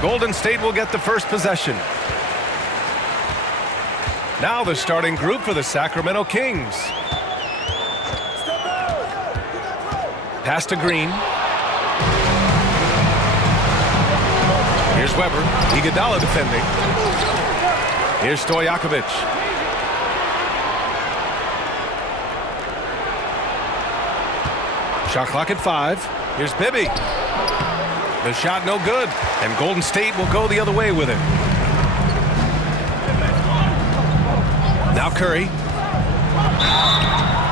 Golden State will get the first possession. Now the starting group for the Sacramento Kings. Pass to Green. Here's Weber. Iguodala defending. Here's Stojakovic. Shot clock at 5. Here's Bibby. The shot no good, and Golden State will go the other way with it. Now Curry.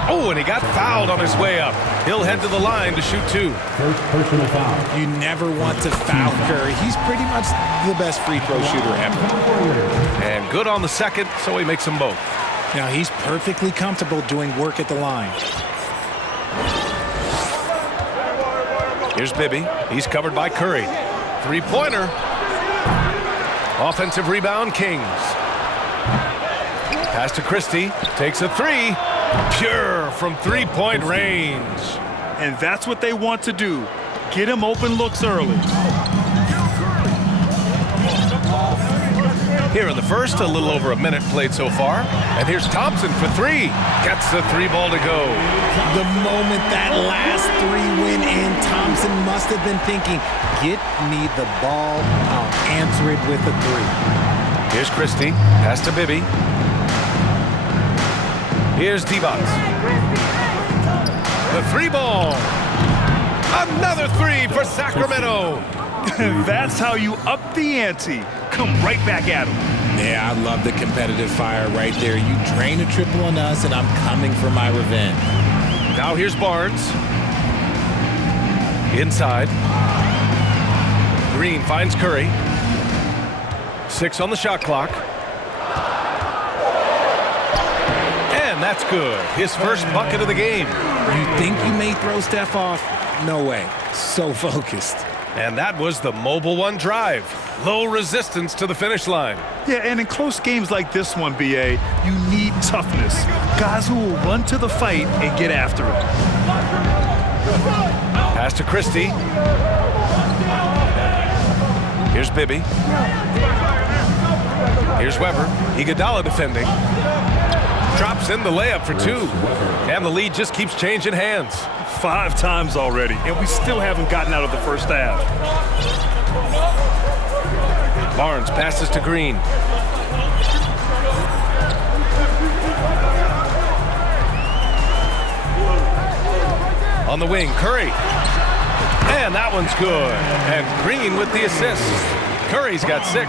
Oh, and he got fouled on his way up. He'll head to the line to shoot 2. First personal foul. You never want to foul Curry. He's pretty much the best free throw shooter ever. And good on the second, so he makes them both. Now he's perfectly comfortable doing work at the line. Here's Bibby. He's covered by Curry. Three-pointer. Offensive rebound, Kings. Pass to Christie. Takes a 3. Pure from three-point range. And that's what they want to do. Get him open looks early. Here in the first, a little over a minute played so far. And here's Thompson for 3. Gets the 3 ball to go. The moment that last 3 went in, Thompson must have been thinking, get me the ball, I'll answer it with a 3. Here's Christie. Pass to Bibby. Here's Divac. The 3 ball. Another 3 for Sacramento. That's how you up the ante. Come right back at him. Yeah, I love the competitive fire right there. You drain a triple on us, and I'm coming for my revenge. Now here's Barnes. Inside. Green finds Curry. 6 on the shot clock. And that's good. His first bucket of the game. You think you may throw Steph off? No way. So focused. And that was the Mobile One drive. Low resistance to the finish line. Yeah, and in close games like this one, B.A., you need toughness. Guys who will run to the fight and get after it. Pass to Christie. Here's Bibby. Here's Weber. Iguodala defending. Drops in the layup for 2. And the lead just keeps changing hands. 5 times already, and we still haven't gotten out of the first half. Barnes passes to Green. On the wing, Curry. And that one's good. And Green with the assist. Curry's got 6.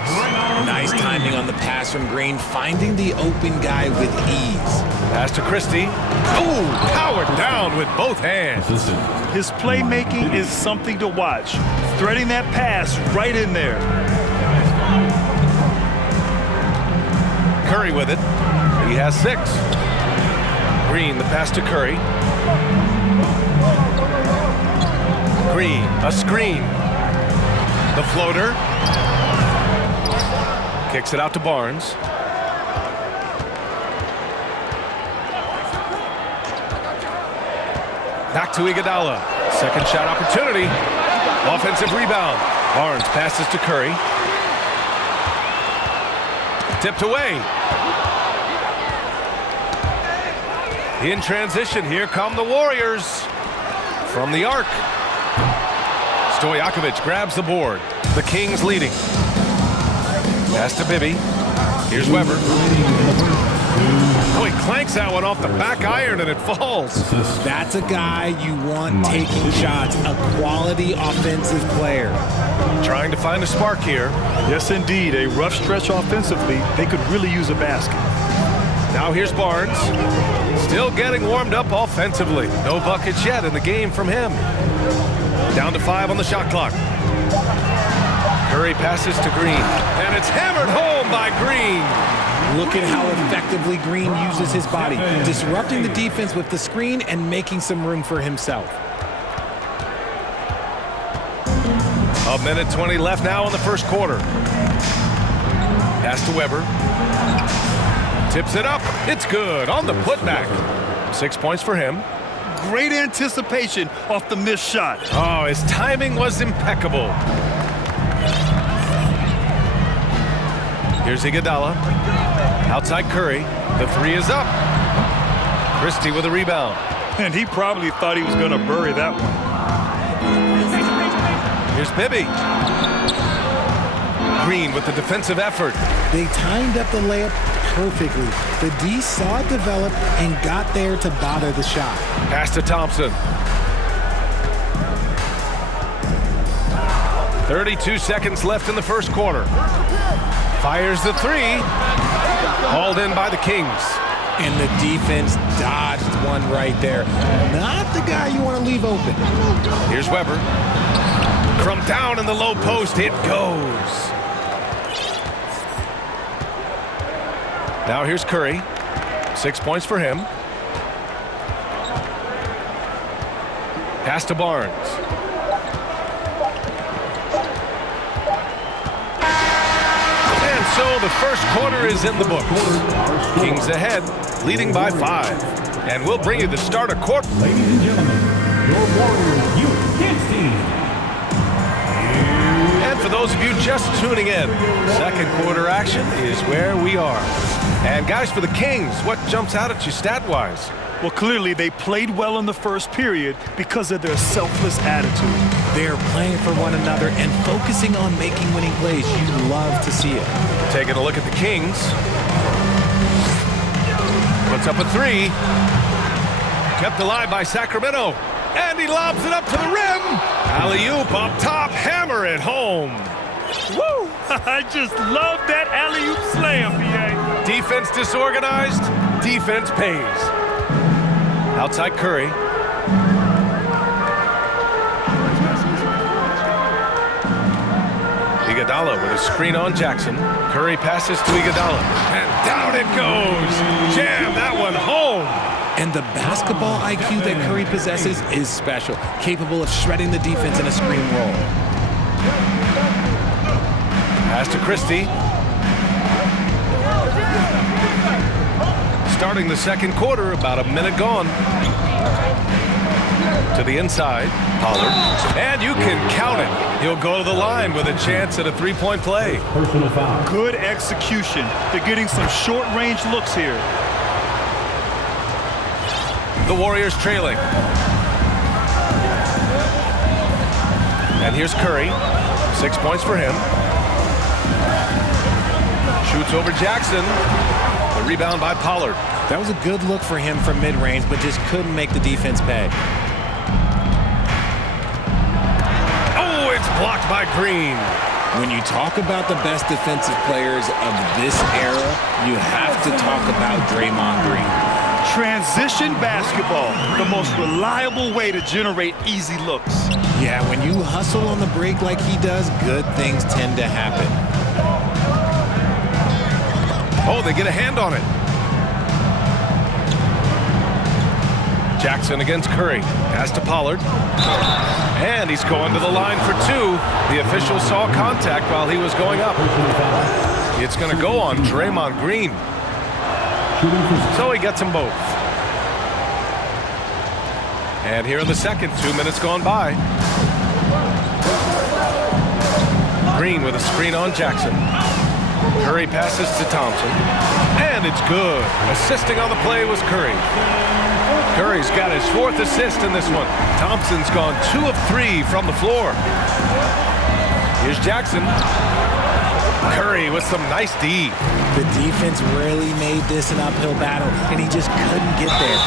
Nice timing on the pass from Green, finding the open guy with ease. Pass to Christie. Oh, powered down with both hands. His playmaking is something to watch. Threading that pass right in there. Curry with it. He has 6. Green, the pass to Curry. Green, a screen. The floater. Kicks it out to Barnes. Back to Iguodala. Second shot opportunity. Offensive rebound. Barnes passes to Curry. Tipped away. In transition, here come the Warriors. From the arc. Stojakovic grabs the board. The Kings leading. Pass to Bibby. Here's Weber. Oh, he clanks that one off the back iron and it falls. That's a guy you want taking shots, a quality offensive player. Trying to find a spark here. Yes, indeed. A rough stretch offensively. They could really use a basket. Now here's Barnes. Still getting warmed up offensively. No buckets yet in the game from him. Down to 5 on the shot clock. Curry passes to Green. And it's hammered home by Green. Look at how effectively Green uses his body, disrupting the defense with the screen and making some room for himself. A minute 20 left now in the first quarter. Pass to Weber. Tips it up. It's good on the putback. 6 points for him. Great anticipation off the missed shot. Oh, his timing was impeccable. Here's Iguodala. Outside Curry. The three is up. Christie with a rebound. And he probably thought he was going to bury that one. Here's Bibby. Green with the defensive effort. They timed up the layup perfectly. The D saw it develop and got there to bother the shot. Pass to Thompson. 32 seconds left in the first quarter. Fires the three. Hauled in by the Kings. And the defense dodged one right there. Not the guy you want to leave open. Here's Weber. From down in the low post, it goes. Now here's Curry. 6 points for him. Pass to Barnes. And so the first quarter is in the books. Kings ahead, leading by 5. And we'll bring you the start of quarter. Ladies and gentlemen, your Warriors Youth Dance Team. And for those of you just tuning in, second quarter action is where we are. And guys, for the Kings, what jumps out at you stat-wise? Well, clearly they played well in the first period because of their selfless attitude. They're playing for one another and focusing on making winning plays. You love to see it. Taking a look at the Kings. Puts up a three. Kept alive by Sacramento. And he lobs it up to the rim. Alley-oop up top. Hammer it home. Woo! I just love that alley-oop slam, B.A. Defense disorganized. Defense pays. Outside Curry. Iguodala with a screen on Jackson. Curry passes to Iguodala. And down it goes. Jam that one home. And the basketball IQ that Curry possesses is special, capable of shredding the defense in a screen roll. Pass to Christie. Starting the second quarter, about a minute gone. To the inside, Pollard. And you can count it. He'll go to the line with a chance at a three-point play. Personal foul. Good execution. They're getting some short-range looks here. The Warriors trailing. And here's Curry. 6 points for him. Shoots over Jackson. The rebound by Pollard. That was a good look for him from mid-range, but just couldn't make the defense pay. Oh, it's blocked by Green. When you talk about the best defensive players of this era, you have to talk about Draymond Green. Transition basketball, the most reliable way to generate easy looks. Yeah, when you hustle on the break like he does, good things tend to happen. Oh, they get a hand on it. Jackson against Curry. Pass to Pollard. And he's going to the line for two. The official saw contact while he was going up. It's going to go on Draymond Green. So he gets them both. And here in the second, 2 minutes gone by. Green with a screen on Jackson. Curry passes to Thompson. And it's good. Assisting on the play was Curry. Curry's got his fourth assist in this one. Thompson's gone 2 of 3 from the floor. Here's Jackson. Curry with some nice D. The defense really made this an uphill battle, and he just couldn't get there.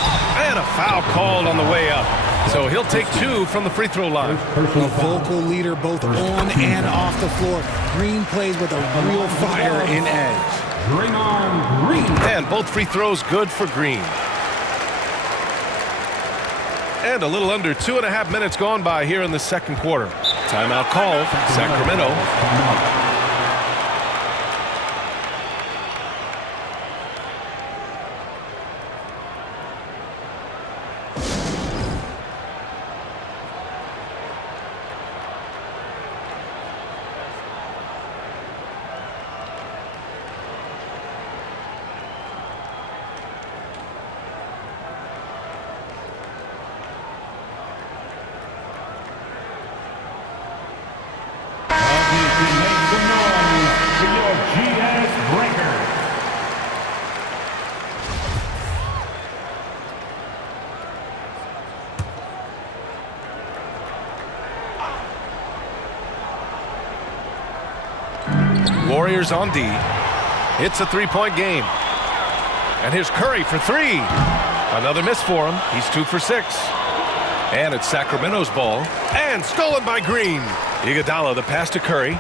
And a foul called on the way up. So he'll take 2 from the free throw line. A vocal leader both on and off the floor. Green plays with a real fire in edge. Draymond Green. And both free throws good for Green. And a little under 2.5 minutes gone by here in the second quarter. Timeout called. Sacramento. Warriors on D. It's a three-point game. And here's Curry for three. Another miss for him. He's 2 for 6. And it's Sacramento's ball. And stolen by Green. Iguodala, the pass to Curry.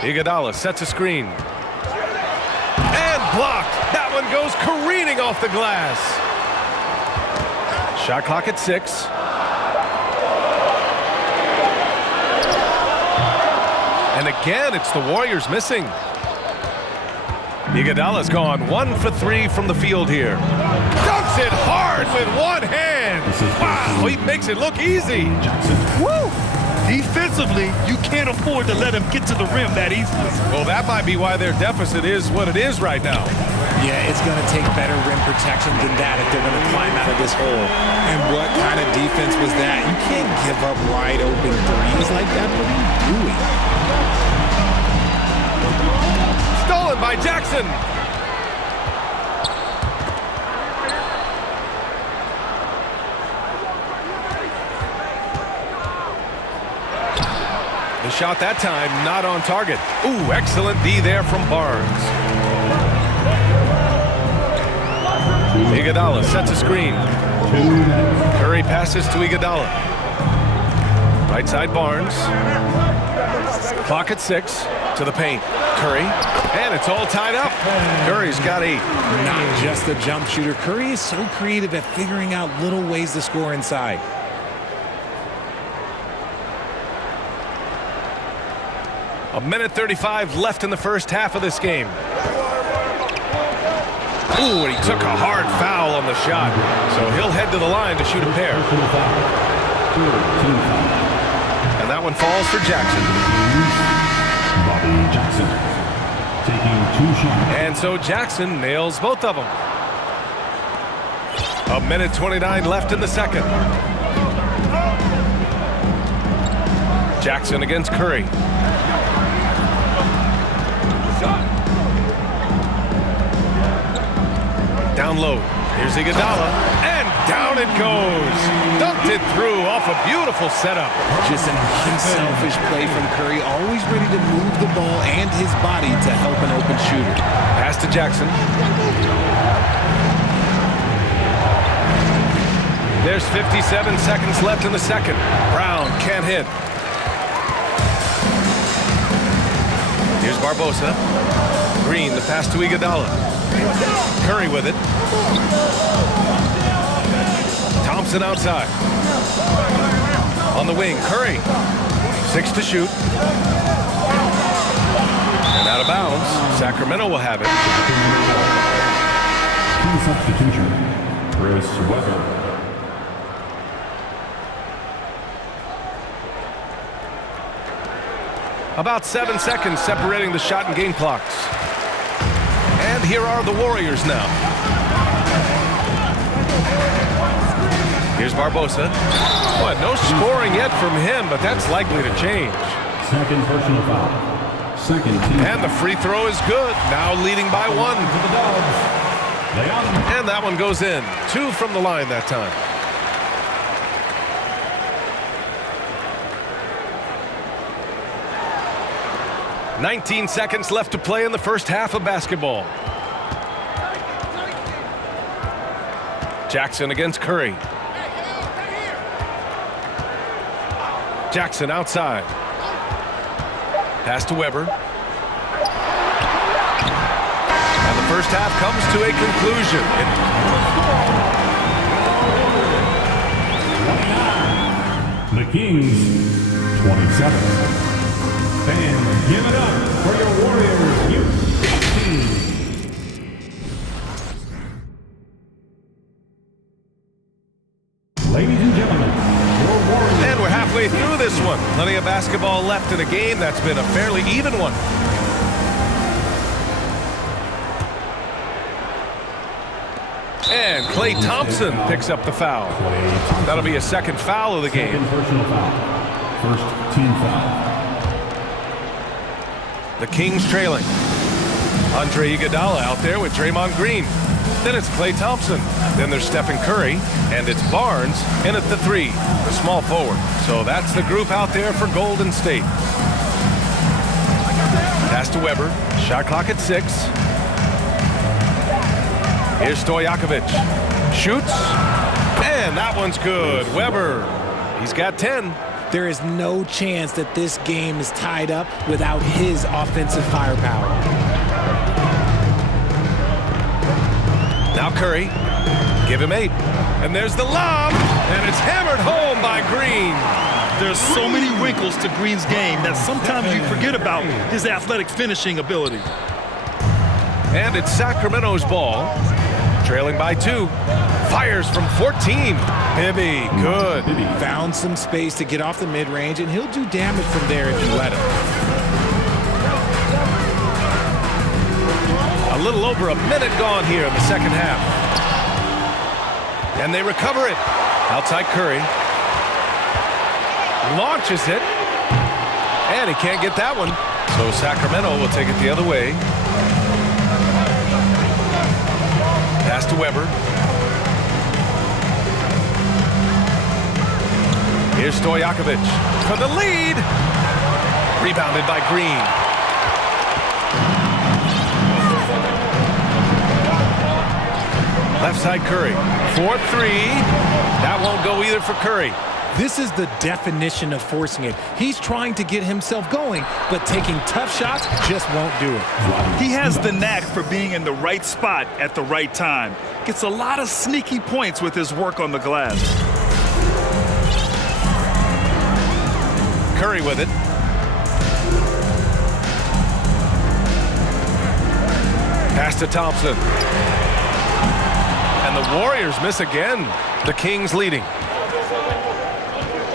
Iguodala sets a screen. And blocked. That one goes careening off the glass. Shot clock at 6. And again, it's the Warriors missing. Iguodala's gone 1 for 3 from the field here. Dunks it hard with one hand. Wow, he makes it look easy. Woo! Defensively, you can't afford to let him get to the rim that easily. Well, that might be why their deficit is what it is right now. Yeah, it's going to take better rim protection than that if they're going to climb out of this hole. And what kind of defense was that? You can't give up wide open threes like that. What are you doing? Stolen by Jackson. The shot that time not on target. Ooh, excellent D there from Barnes. Iguodala sets a screen. Curry passes to Iguodala. Right side Barnes. Clock at 6 to the paint. Curry, and it's all tied up. Curry's got 8. Not just a jump shooter. Curry is so creative at figuring out little ways to score inside. A minute 35 left in the first half of this game. Ooh, and he took a hard foul on the shot. So he'll head to the line to shoot a pair. And that one falls for Jackson. Bobby Jackson taking 2 shots. And so Jackson nails both of them. A minute 29 left in the second. Jackson against Curry. Down low. Here's Iguodala. And down it goes. Dunked it through off a beautiful setup. Just an unselfish play from Curry, always ready to move the ball and his body to help an open shooter. Pass to Jackson. There's 57 seconds left in the second. Brown can't hit. Here's Barbosa. Green, the pass to Iguodala. Curry with it. Thompson outside. On the wing, Curry. 6 to shoot. And out of bounds. Sacramento will have it. Team substitution. Chris Webber. About 7 seconds separating the shot and game clocks. And here are the Warriors now. Here's Barbosa. Boy, no scoring yet from him, but that's likely to change. Second personal foul. Second team. And the free throw is good. Now leading by 1. And that one goes in. 2 from the line that time. "19 seconds left to play in the first half of basketball. Jackson against Curry. Jackson outside. Pass to Webber. And the first half comes to a conclusion. The Kings, 27. Fans, give it up for your Warriors youth team. Ladies and gentlemen, your Warriors. And we're halfway through this one. Plenty of basketball left in a game that's been a fairly even one. And Klay Thompson picks up the foul. That'll be a second foul of the game. Second personal foul. First team foul. The Kings trailing. Andre Iguodala out there with Draymond Green. Then it's Klay Thompson. Then there's Stephen Curry. And it's Barnes in at the 3, the small forward. So that's the group out there for Golden State. Pass to Weber. Shot clock at 6. Here's Stojakovic. Shoots. And that one's good. Weber. He's got 10. There is no chance that this game is tied up without his offensive firepower. Now Curry. Give him 8. And there's the lob. And it's hammered home by Green. There's so many wrinkles to Green's game that sometimes you forget about his athletic finishing ability. And it's Sacramento's ball. Trailing by 2. Fires from 14. Bibby, good. Found some space to get off the mid-range, and he'll do damage from there if you let him. A little over a minute gone here in the second half. And they recover it. Outside Curry. Launches it. And he can't get that one. So Sacramento will take it the other way. Pass to Weber. Here's Stojakovic for the lead. Rebounded by Green. Left side Curry. 4-3. That won't go either for Curry. This is the definition of forcing it. He's trying to get himself going, but taking tough shots just won't do it. He has the knack for being in the right spot at the right time. Gets a lot of sneaky points with his work on the glass. Curry with it. Pass to Thompson. And the Warriors miss again. The Kings leading.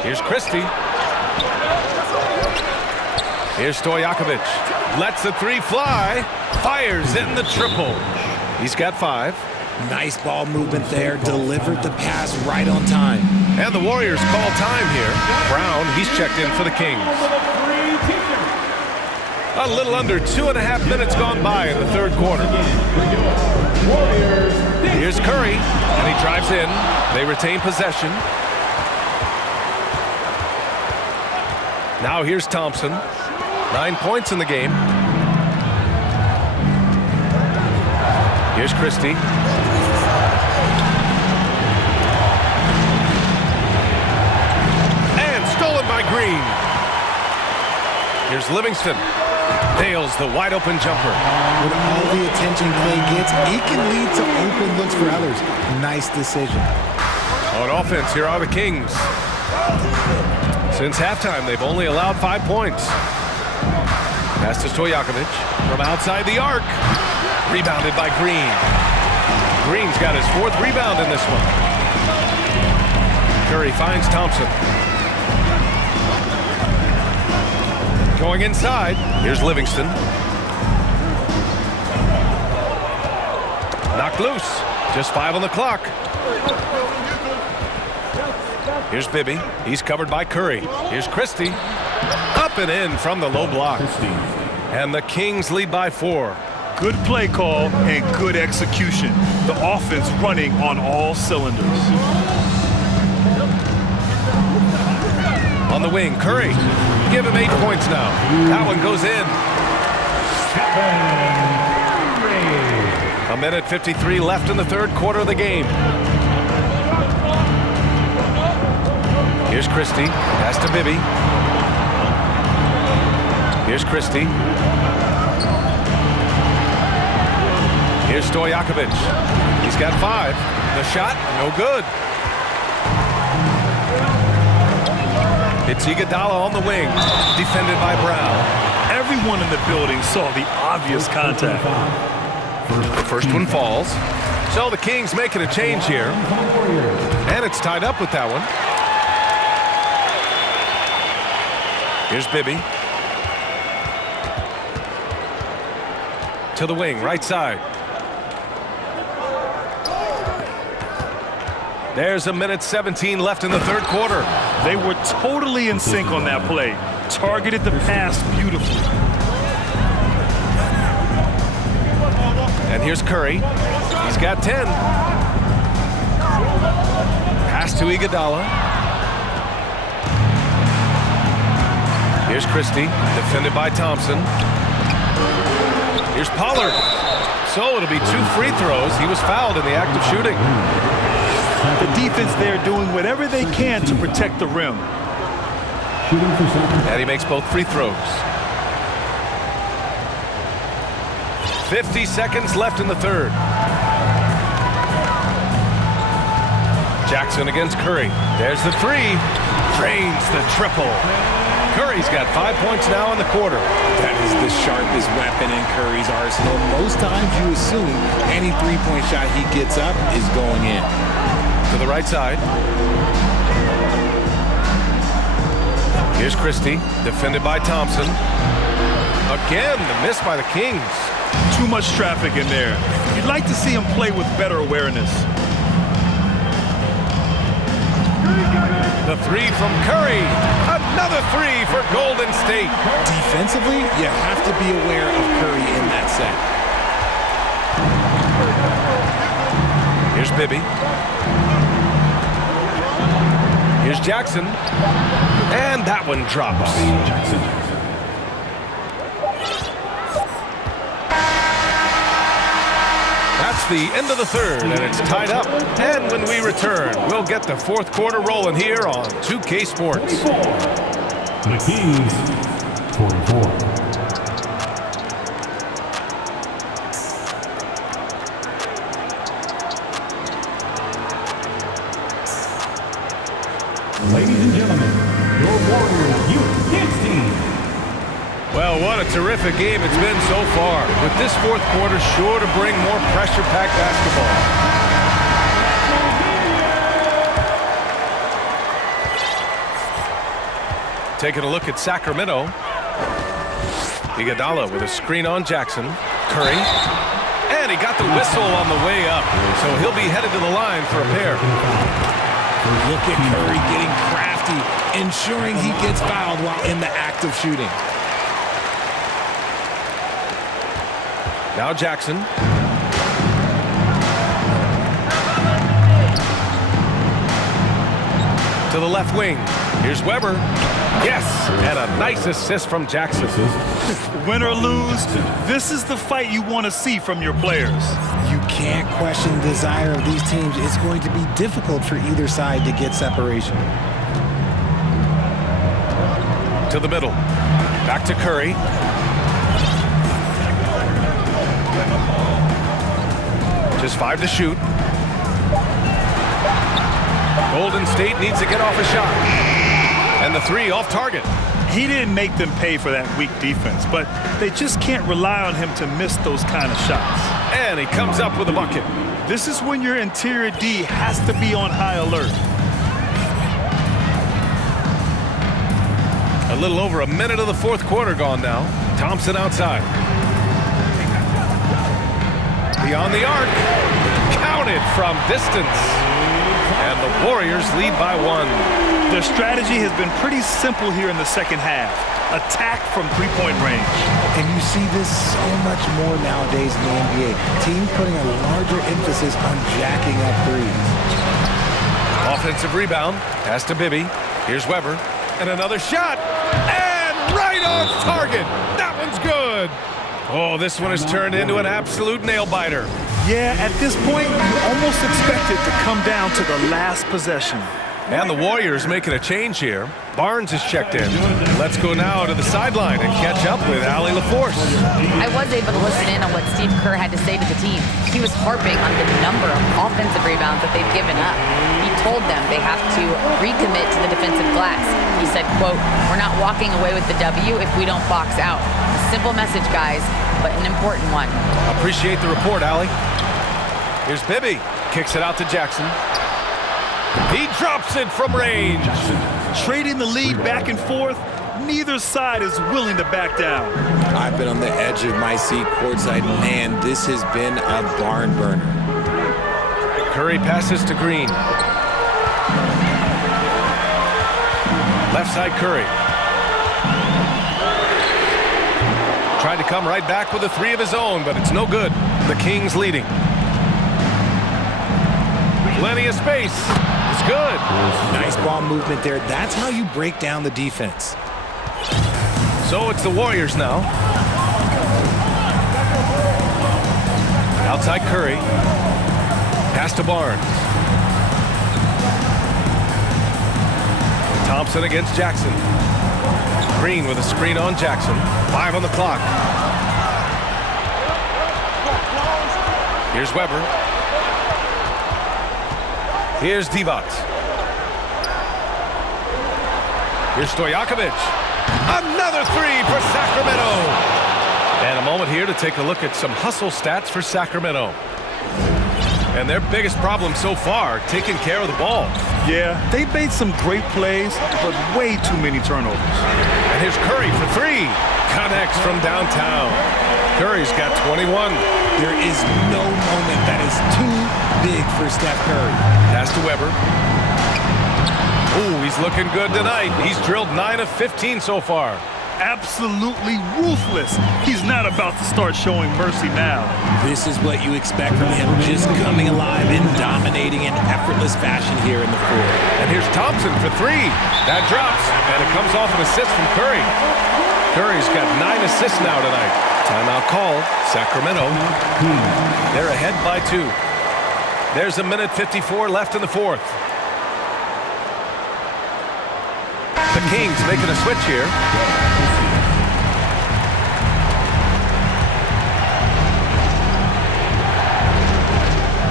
Here's Christie. Here's Stojakovic. Lets the 3 fly. Fires in the triple. He's got 5. Nice ball movement there. Delivered the pass right on time. And the Warriors call time here. Brown, he's checked in for the Kings. A little under 2.5 minutes gone by in the third quarter. Here's Curry, and he drives in. They retain possession. Now here's Thompson. 9 points in the game. Here's Christie. And stolen by Green. Here's Livingston. Nails the wide open jumper. With all the attention Klay gets, he can lead to open looks for others. Nice decision. On offense, here are the Kings. Since halftime, they've only allowed 5 points. Pass to Stojakovic from outside the arc. Rebounded by Green. Green's got his 4th rebound in this one. Curry finds Thompson. Going inside, here's Livingston. Knocked loose. Just 5 on the clock. Here's Bibby. He's covered by Curry. Here's Christie. Up and in from the low block. And the Kings lead by 4. Good play call and good execution. The offense running on all cylinders. On the wing, Curry. Give him 8 points now. That one goes in. 1:53 left in the third quarter of the game. Here's Christie. Pass to Bibby. Here's Christie. Here's Stojakovic. He's got 5. The shot, no good. It's Iguodala on the wing, defended by Brown. Everyone in the building saw the obvious contact. The first one falls. So the Kings making a change here. And it's tied up with that one. Here's Bibby. To the wing, right side. There's 1:17 left in the third quarter. They were totally in sync on that play. Targeted the pass beautifully. And here's Curry. He's got 10. Pass to Iguodala. Here's Christie, defended by Thompson. Here's Pollard. So it'll be 2 free throws. He was fouled in the act of shooting. The defense there doing whatever they can to protect the rim. And he makes both free throws. 50 seconds left in the third. Jackson against Curry. There's the three. Drains the triple. Curry's got 5 points now in the quarter. That is the sharpest weapon in Curry's arsenal. Most times you assume any three-point shot he gets up is going in. To the right side. Here's Christie, defended by Thompson. Again, the miss by the Kings. Too much traffic in there. You'd like to see him play with better awareness. The three from Curry. Another three for Golden State. Defensively, you have to be aware of Curry in that set. Here's Bibby. Here's Jackson. And that one drops. That's the end of the third, and it's tied up. And when we return, we'll get the fourth quarter rolling here on 2K Sports. The Kings, 44. Ladies and gentlemen, your Warriors Youth Kids team. Well, what a terrific game it's been so far, with this fourth quarter sure to bring more pressure-packed basketball. Taking a look at Sacramento. Iguodala with a screen on Jackson. Curry. And he got the whistle on the way up, so he'll be headed to the line for a pair. Look at Curry getting crafty, ensuring he gets fouled while in the act of shooting. Now Jackson. To the left wing. Here's Weber. Yes, and a nice assist from Jackson. Win or lose, this is the fight you want to see from your players. You can't question the desire of these teams. It's going to be difficult for either side to get separation. To the middle. Back to Curry. Just 5 to shoot. Golden State needs to get off a shot. And the three off target. He didn't make them pay for that weak defense, but they just can't rely on him to miss those kind of shots. And he comes up with a bucket. This is when your interior D has to be on high alert. A little over a minute of the fourth quarter gone now. Thompson outside. Beyond the arc. Counted from distance. And the Warriors lead by 1. Their strategy has been pretty simple here in the second half. Attack from three-point range. And you see this so much more nowadays in the NBA. Teams putting a larger emphasis on jacking up threes. Offensive rebound. Pass to Bibby. Here's Weber. And another shot. And right on target. That one's good. Oh, this one has turned into an absolute nail-biter. Yeah, at this point, you almost expect it to come down to the last possession. And the Warriors making a change here. Barnes is checked in. Let's go now to the sideline and catch up with Allie LaForce. I was able to listen in on what Steve Kerr had to say to the team. He was harping on the number of offensive rebounds that they've given up. He told them they have to recommit to the defensive glass. He said, quote, "We're not walking away with the W if we don't box out." A simple message, guys, but an important one. Appreciate the report, Allie. Here's Bibby. Kicks it out to Jackson. He drops it from range. Trading the lead back and forth, neither side is willing to back down. I've been on the edge of my seat courtside. Man, this has been a barn burner. Curry passes to Green. Left side Curry. Tried to come right back with a three of his own, but it's no good. The Kings leading. Plenty of space. It's good. Nice ball movement there. That's how you break down the defense. So it's the Warriors now. Outside Curry. Pass to Barnes. Thompson against Jackson. Green with a screen on Jackson. 5 on the clock. Here's Weber. Here's Divac. Here's Stojakovic. Another three for Sacramento. And a moment here to take a look at some hustle stats for Sacramento. And their biggest problem so far, taking care of the ball. Yeah, they made some great plays, but way too many turnovers. And here's Curry for 3. Connects from downtown. Curry's got 21. There is no moment that is too big for Steph Curry. Pass to Weber. Ooh, he's looking good tonight. He's drilled 9 of 15 so far. Absolutely ruthless. He's not about to start showing mercy now. This is what you expect from him, just coming alive and dominating in effortless fashion here in the fourth. And here's Thompson for 3. That drops, and it comes off an assist from Curry. Curry's got 9 assists now tonight. Timeout called. Sacramento. They're ahead by 2. There's a minute 54 left in the fourth. The Kings making a switch here.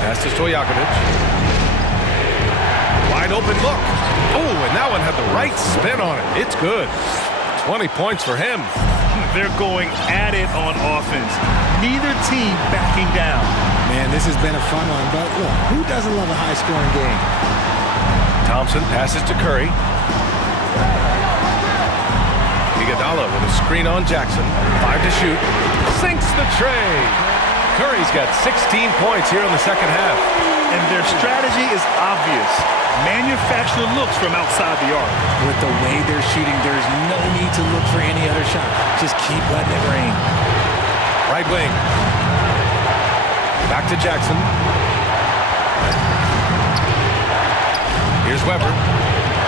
Pass to Stojakovic. Wide open look. Oh, and that one had the right spin on it. It's good. 20 points for him. They're going at it on offense. Neither team backing down. Man, this has been a fun one, but look, who doesn't love a high-scoring game? Thompson passes to Curry. Iguodala with a screen on Jackson. 5 to shoot. Sinks the tray. Curry's got 16 points here in the second half. And their strategy is obvious. Manufacture looks from outside the arc. With the way they're shooting, there's no need to look for any other shot. Just keep letting it rain. Right wing. Back to Jackson. Here's Weber.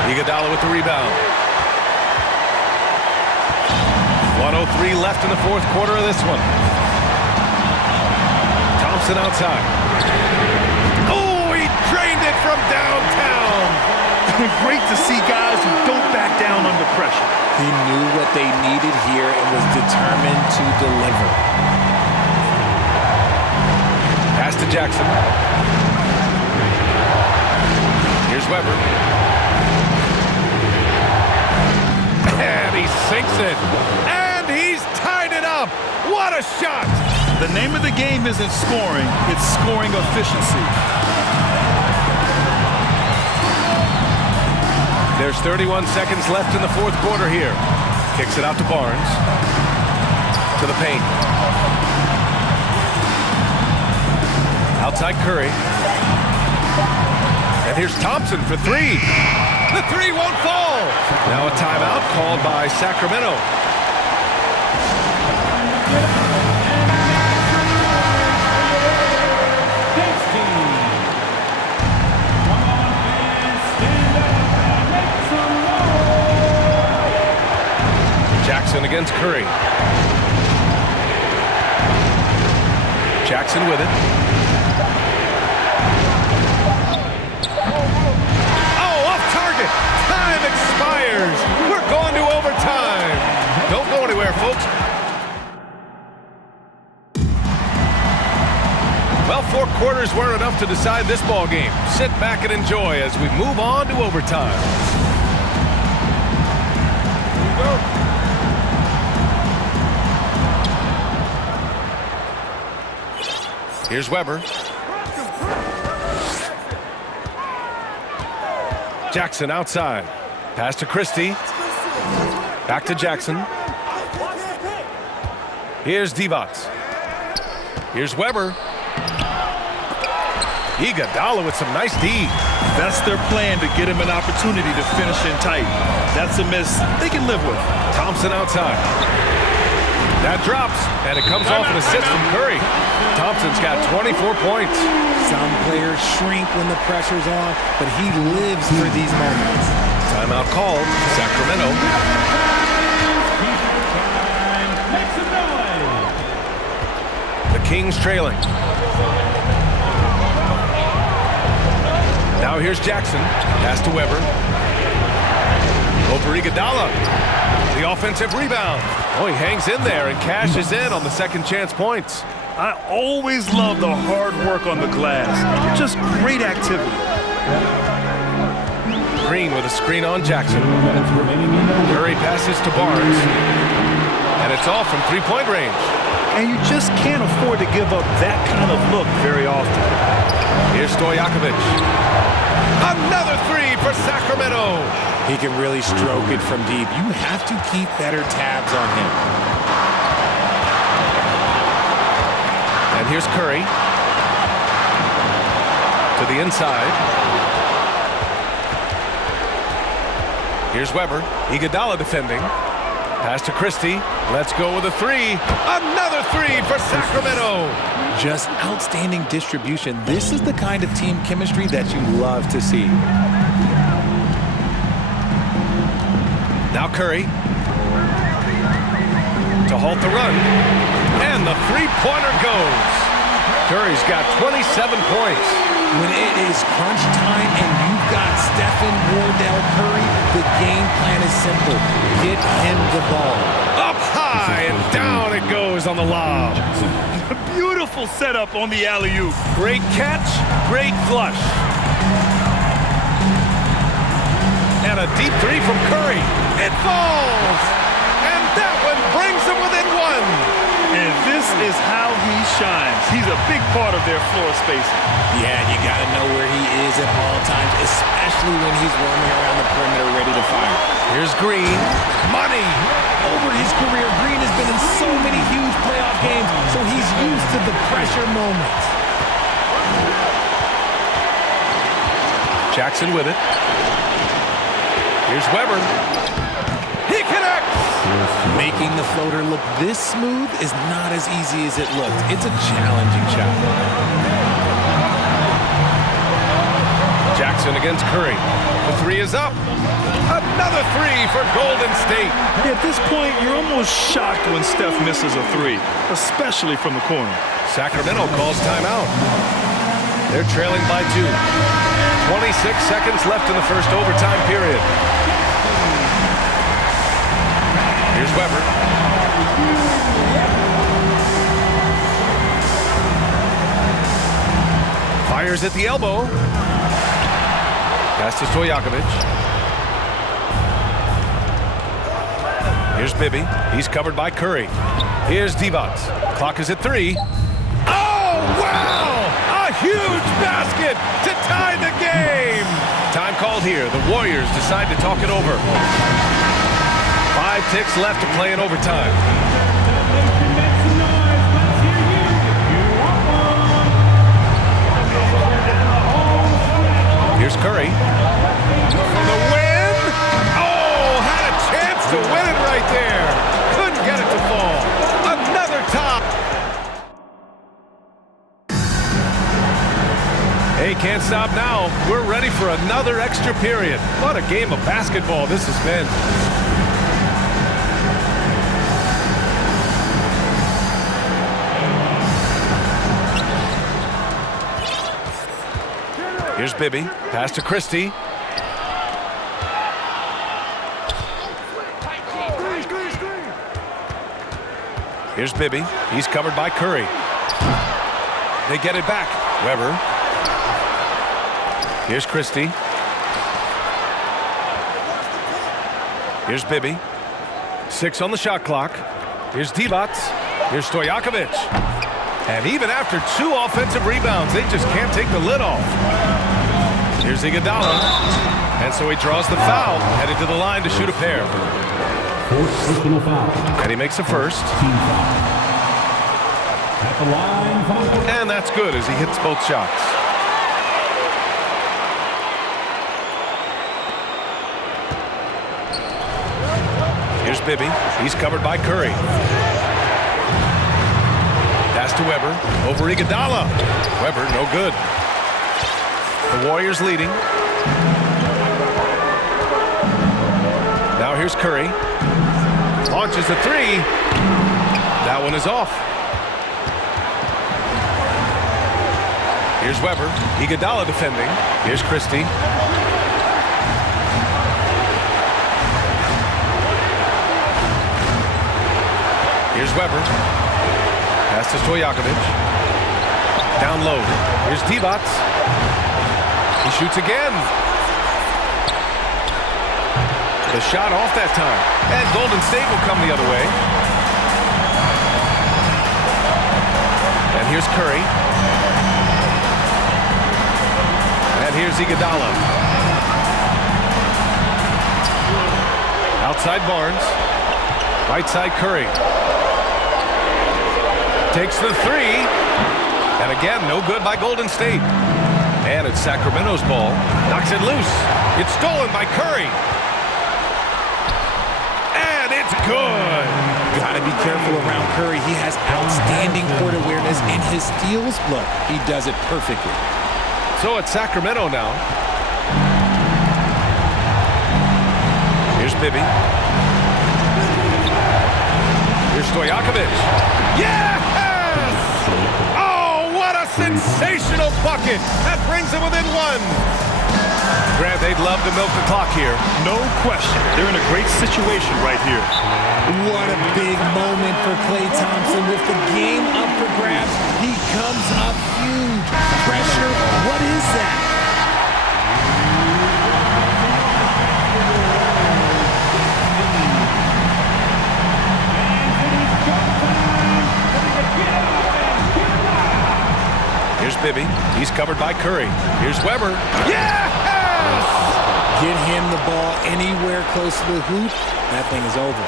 Iguodala with the rebound. 1:03 left in the fourth quarter of this one. Thompson outside. Oh, he drained it from downtown. Great to see guys who don't back down under pressure. He knew what they needed here and was determined to deliver. Pass to Jackson. Here's Weber. And he sinks it. And he's tied it up. What a shot. The name of the game isn't scoring, it's scoring efficiency. There's 31 seconds left in the fourth quarter here. Kicks it out to Barnes. To the paint. Outside Curry. And here's Thompson for 3. The 3 won't fall. Now a timeout called by Sacramento. Jackson against Curry. Jackson with it. Oh, off target. Time expires. We're going to overtime. Don't go anywhere, folks. Well, 4 quarters weren't enough to decide this ball game. Sit back and enjoy as we move on to overtime. Here we go. Here's Weber. Jackson outside. Pass to Christie. Back to Jackson. Here's Divac. Here's Weber. Iguodala with some nice D. That's their plan, to get him an opportunity to finish in tight. That's a miss they can live with. Thompson outside. That drops, and it comes off an assist from Curry. Thompson's got 24 points. Some players shrink when the pressure's on, but he lives for these moments. Timeout called, Sacramento. Make some noise. The Kings trailing. Now here's Jackson. Pass to Weber. Over Iguodala. The offensive rebound. Oh, he hangs in there and cashes in on the second chance points. I always love the hard work on the glass. Just great activity. Green with a screen on Jackson. Curry passes to Barnes. And it's off from three-point range. And you just can't afford to give up that kind of look very often. Here's Stojakovic. Another three for Sacramento. He can really stroke it from deep. You have to keep better tabs on him. And here's Curry. To the inside. Here's Weber. Iguodala defending. Pass to Christie. Let's go with a three. Another three for Sacramento. Just outstanding distribution. This is the kind of team chemistry that you love to see. Now Curry. To halt the run. And the three-pointer goes. Curry's got 27 points. When it is crunch time and you've got Stephen Wardell Curry, the game plan is simple. Get him the ball. Up high and down it goes on the lob. Beautiful setup on the alley-oop. Great catch, great flush. And a deep three from Curry. It falls! And that one brings them within one. And this is how he shines. He's a big part of their floor spacing. Yeah, you got to know where he is at all times, especially when he's roaming around the perimeter ready to fire. Here's Green. Money! Over his career, Green has been in so many huge playoff games, so he's used to the pressure moments. Jackson with it. Here's Weber. He connects! Making the floater look this smooth is not as easy as it looked. It's a challenging shot. Jackson against Curry. The three is up. Another three for Golden State. At this point, you're almost shocked when Steph misses a three, especially from the corner. Sacramento calls timeout. They're trailing by 2. 26 seconds left in the first overtime period. Here's Weber. Fires at the elbow. Pass to Stojakovic. Here's Bibby. He's covered by Curry. Here's Divac. Clock is at 3. Oh, wow! A huge basket to tie the game! Time called here. The Warriors decide to talk it over. 5 ticks left to play in overtime. Here's Curry. For the win! Oh, had a chance to win it right there. Couldn't get it to fall. Another top. Hey, can't stop now. We're ready for another extra period. What a game of basketball this has been. Here's Bibby. Pass to Christie. Here's Bibby. He's covered by Curry. They get it back. Weber. Here's Christie. Here's Bibby. 6 on the shot clock. Here's Divac. Here's Stojakovic. And even after 2 offensive rebounds, they just can't take the lid off. Here's Iguodala. And so he draws the foul, headed to the line to shoot a pair. Fourth personal foul. And he makes the first. Team foul. At the line, foul. And that's good as he hits both shots. Here's Bibby. He's covered by Curry. Pass to Weber. Over Iguodala. Weber, no good. The Warriors leading. Now here's Curry. Launches a three. That one is off. Here's Weber. Iguodala defending. Here's Christie. Here's Weber. Pass to Stojakovic. Down low. Here's Divac. He shoots again. The shot off that time. And Golden State will come the other way. And here's Curry. And here's Iguodala. Outside Barnes. Right side Curry. Takes the three. And again, no good by Golden State. And it's Sacramento's ball. Knocks it loose. It's stolen by Curry. And it's good. Gotta be careful around Curry. He has outstanding court awareness, and his steals, look, he does it perfectly. So it's Sacramento now. Here's Bibby. Here's Stojakovic. Yes! Oh, what a sensational bucket. That brings them within one. Grant, they'd love to milk the clock here. No question. They're in a great situation right here. What a big moment for Klay Thompson. With the game up for grabs, he comes up huge. Pressure, what is that? Here's Bibby. He's covered by Curry. Here's Weber. Yes! Get him the ball anywhere close to the hoop, that thing is over.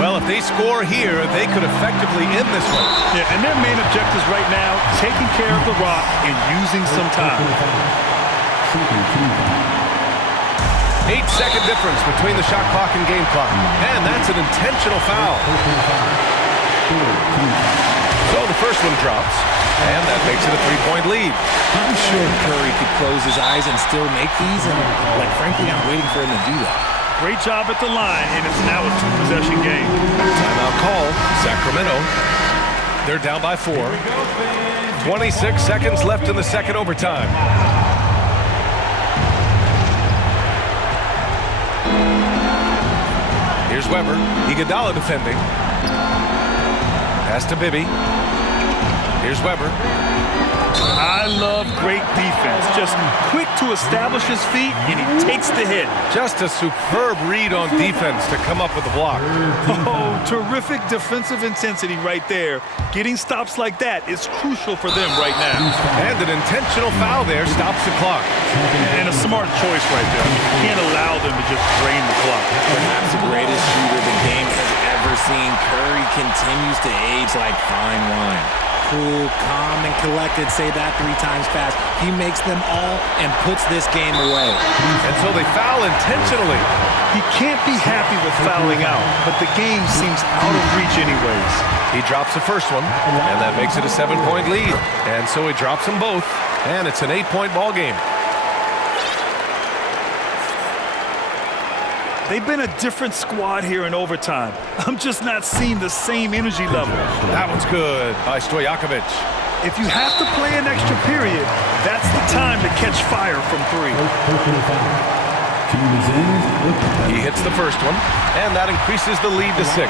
Well, if they score here, they could effectively end this one. Yeah, and their main objectives right now, taking care of the rock and using some time. 8-second difference between the shot clock and game clock. And that's an intentional foul. So the first one drops, and that makes it a three-point lead. I'm sure Curry could close his eyes and still make these, and frankly, I'm waiting for him to do that. Great job at the line, and it's now a two-possession game. Timeout call, Sacramento. They're down by 4. 26 seconds left in the second overtime. Here's Weber. Iguodala defending. Pass to Bibby. Here's Weber. I love great defense. Just quick to establish his feet, and he takes the hit. Just a superb read on defense to come up with the block. Oh, terrific defensive intensity right there. Getting stops like that is crucial for them right now. And an intentional foul there stops the clock. And a smart choice right there. You can't allow them to just drain the clock. Perhaps the greatest shooter the game has ever seen. Curry continues to age like fine wine. Cool, calm, and collected. Say that 3 times fast. He makes them all and puts this game away. And so they foul intentionally. He can't be happy with fouling out, but the game seems out of reach anyways. He drops the first one, and that makes it a 7-point lead. And so he drops them both, and it's an 8-point ball game. They've been a different squad here in overtime. I'm just not seeing the same energy level. That one's good by Stojakovic. If you have to play an extra period, that's the time to catch fire from 3. He hits the first one, and that increases the lead to 6.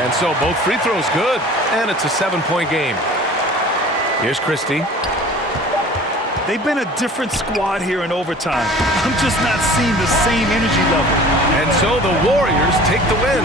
And so both free throws good, and it's a 7-point game. Here's Christie. They've been a different squad here in overtime. I'm just not seeing the same energy level. And so the Warriors take the win.